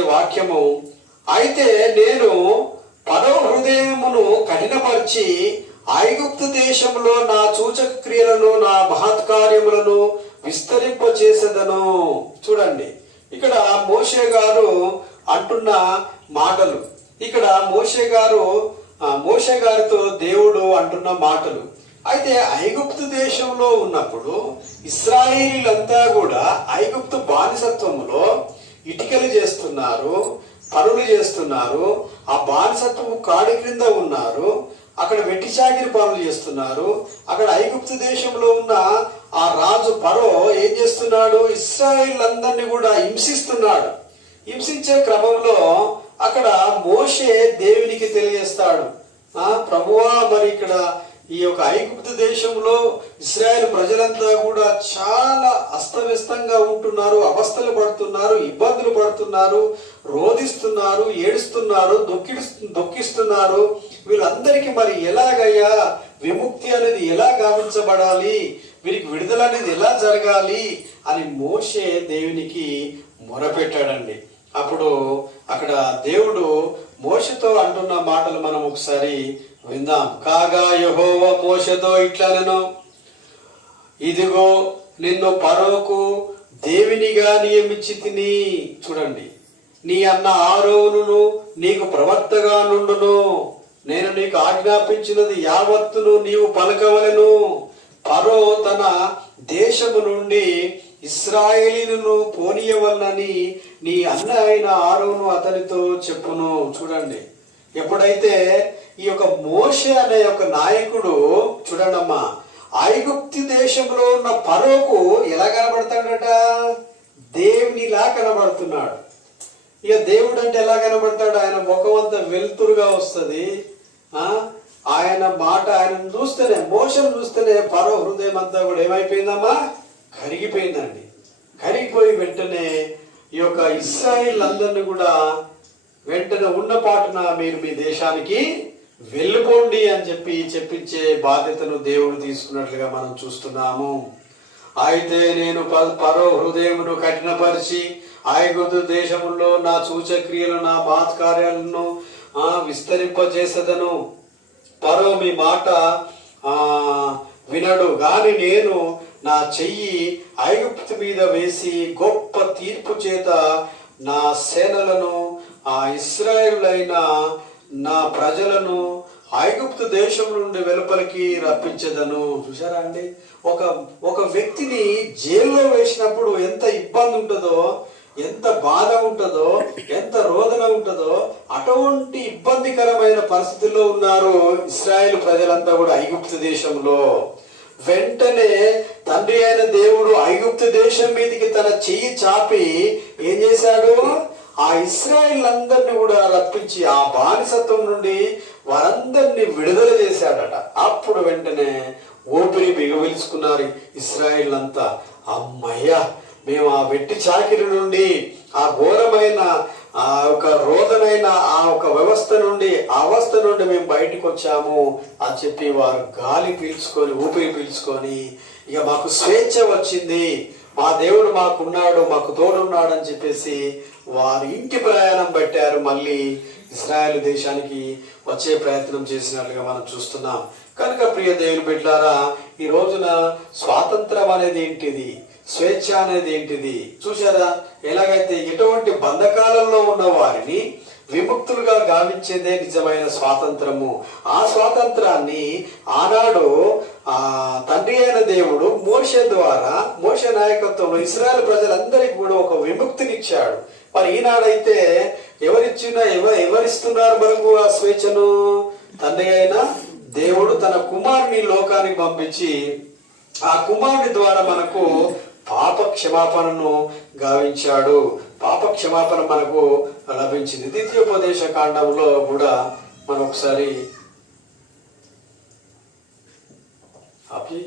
వాక్యము. అయితే నేను పదవ హృదయమును కఠినపరిచి ఐగుప్తు దేశంలో నా సూచక క్రియలను నా మహత్కార్యములను విస్తరింపచేసేదను. చూడండి ఇక్కడ మోషే గారు అంటున్న మాటలు. ఇక్కడ మోషే గారు మోషే గారితో దేవుడు అంటున్న మాటలు. అయితే ఐగుప్తు దేశంలో ఉన్నప్పుడు ఇస్రాయేలీలంతా కూడా ఐగుప్తు బానిసత్వంలో ఇటుకలు చేస్తున్నారు పనులు చేస్తున్నారు ఆ బానిసత్వము కాడి క్రింద ఉన్నారు అక్కడ వెట్టి చాకిరి పనులు చేస్తున్నారు అక్కడ ఐగుప్తు దేశంలో ఉన్న ఆ రాజు పరో ఏం చేస్తున్నాడు? ఇస్రాయిల్ అందరినీ కూడా హింసిస్తున్నాడు. హింసించే క్రమంలో అక్కడ మోషే దేవునికి తెలియజేస్తాడు. ప్రభువా మరి ఇక్కడ ఈ యొక్క ఐగుప్తు దేశంలో ఇస్రాయేల్ ప్రజలంతా కూడా చాలా అస్తవ్యస్తంగా ఉంటున్నారు అవస్థలు పడుతున్నారు ఇబ్బందులు పడుతున్నారు రోధిస్తున్నారు ఏడుస్తున్నారు దుఃఖి దొక్కిస్తున్నారు. వీళ్ళందరికీ మరి ఎలాగయ్యా విముక్తి అనేది ఎలా గావించబడాలి? వీరికి విడుదల అనేది ఎలా జరగాలి అని మోషే దేవునికి మొరపెట్టాడండి. అప్పుడు అక్కడ దేవుడు మోషతో అంటున్న మాటలు మనం ఒకసారి విందాం. కాగా యహోవ మోషతో ఇట్లనను ఇదిగో నిన్ను పరోకు దేవినిగా నియమించి తిని చూడండి. నీ అన్న ఆరోనును నీకు ప్రవర్తగా నుండును. నేను నీకు ఆజ్ఞాపించినది యావత్తును నీవు పలకవలెను. పరో తన దేశము నుండి ఇస్రాయేలీను పోనీయవలనని నీ అన్న అయిన ఆరోను అతనితో చెప్పును. చూడండి. ఎప్పుడైతే ఈ యొక్క మోషే అనే ఒక నాయకుడు చూడండమ్మా ఐగుప్తి దేశంలో ఉన్న పరోకు ఎలా కనబడతాడట? దేవునిలా కనబడుతున్నాడు. ఇక దేవుడు అంటే ఎలా కనబడతాడు? ఆయన ముఖం అంతా వెలుతురుగా వస్తుంది. ఆయన మాట ఆయన చూస్తేనే మోషన్ చూస్తేనే పరో హృదయం అంతా కూడా ఏమైపోయిందమ్మా? కరిగిపోయిందండి. కరిగిపోయి వెంటనే ఈ యొక్క ఇస్రాయిల్ అందరిని కూడా వెంటనే ఉన్న పాటున మీరు మీ దేశానికి వెళ్ళిపోండి అని చెప్పి చెప్పించే బాధ్యతను దేవుడు తీసుకున్నట్లుగా మనం చూస్తున్నాము. అయితే నేను ప- పరో హృదయమును కఠినపరిచి ఐగుదు దేశములో నా సూచక్రియలు నా కార్యాలను విస్తరింపజేసదను. పరో మీ మాట వినడు. గాని నేను నా చెయ్యి ఐగుప్తు మీద వేసి గొప్ప తీర్పు చేత నా సేనలను ఆ ఇస్రాయేలైన నా ప్రజలను ఐగుప్తు దేశం నుండి వెలుపలికి రప్పించదను. చూసారా అండి? ఒక ఒక వ్యక్తిని జైల్లో వేసినప్పుడు ఎంత ఇబ్బంది ఉంటుందో ఎంత బాధ ఉంటుందో ఎంత రోదన ఉంటుందో అటువంటి ఇబ్బందికరమైన పరిస్థితుల్లో ఉన్నారు ఇస్రాయేల్ ప్రజలంతా కూడా ఐగుప్తు దేశంలో. వెంటనే తండ్రి అయిన దేవుడు ఐగుప్తు దేశం మీదకి తన చెయ్యి చాపి ఏం చేశాడు? ఆ ఇస్రాయిల్ అందరిని కూడా రప్పించి ఆ బానిసత్వం నుండి వారందరినీ విడుదల చేశాడట. అప్పుడు వెంటనే ఊపిరి బిగవిలుచుకున్నారు ఇస్రాయిల్ అంతా అమ్మయ్యా! మేము ఆ వెట్టి చాకిరి నుండి ఆ ఘోరమైన ఆ ఒక రోదనైన ఆ ఒక వ్యవస్థ నుండి ఆ అవస్థ నుండి మేము బయటకు వచ్చాము అని చెప్పి వారు గాలి పీల్చుకొని ఊపిరి పీల్చుకొని ఇక మాకు స్వేచ్ఛ వచ్చింది. మా దేవుడు మాకున్నాడు మాకు తోడున్నాడు అని చెప్పేసి వారి ఇంటి ప్రయాణం పెట్టారు. మళ్ళీ ఇస్రాయల్ దేశానికి వచ్చే ప్రయత్నం చేసినట్లుగా మనం చూస్తున్నాం. కనుక ప్రియ దేవుని బిడ్డారా ఈ రోజున స్వాతంత్రం అనేది ఏంటిది? స్వేచ్ఛ అనేది ఏంటిది? చూసారా ఎలాగైతే ఎటువంటి బంధకాలలో ఉన్న వారిని విముక్తులుగా గావించేదే నిజమైన స్వాతంత్రము. ఆ స్వాతంత్రాన్ని ఆనాడు ఆ తండ్రి అయిన దేవుడు మోషే ద్వారా మోషే నాయకత్వంలో ఇస్రాయల్ ప్రజలందరికీ కూడా ఒక విముక్తినిచ్చాడు. మరి ఈనాడైతే ఎవరిచ్చినా ఎవ ఎవరిస్తున్నారు మనకు ఆ స్వేచ్ఛను? తండ్రి అయిన దేవుడు తన కుమారుని లోకానికి పంపించి ఆ కుమారుని ద్వారా మనకు పాప క్షమాపణను గావించాడు. పాప క్షమాపణ మనకు లభించింది. ద్వితీయోపదేశ కాండంలో కూడా మనం ఒకసారి ఆపి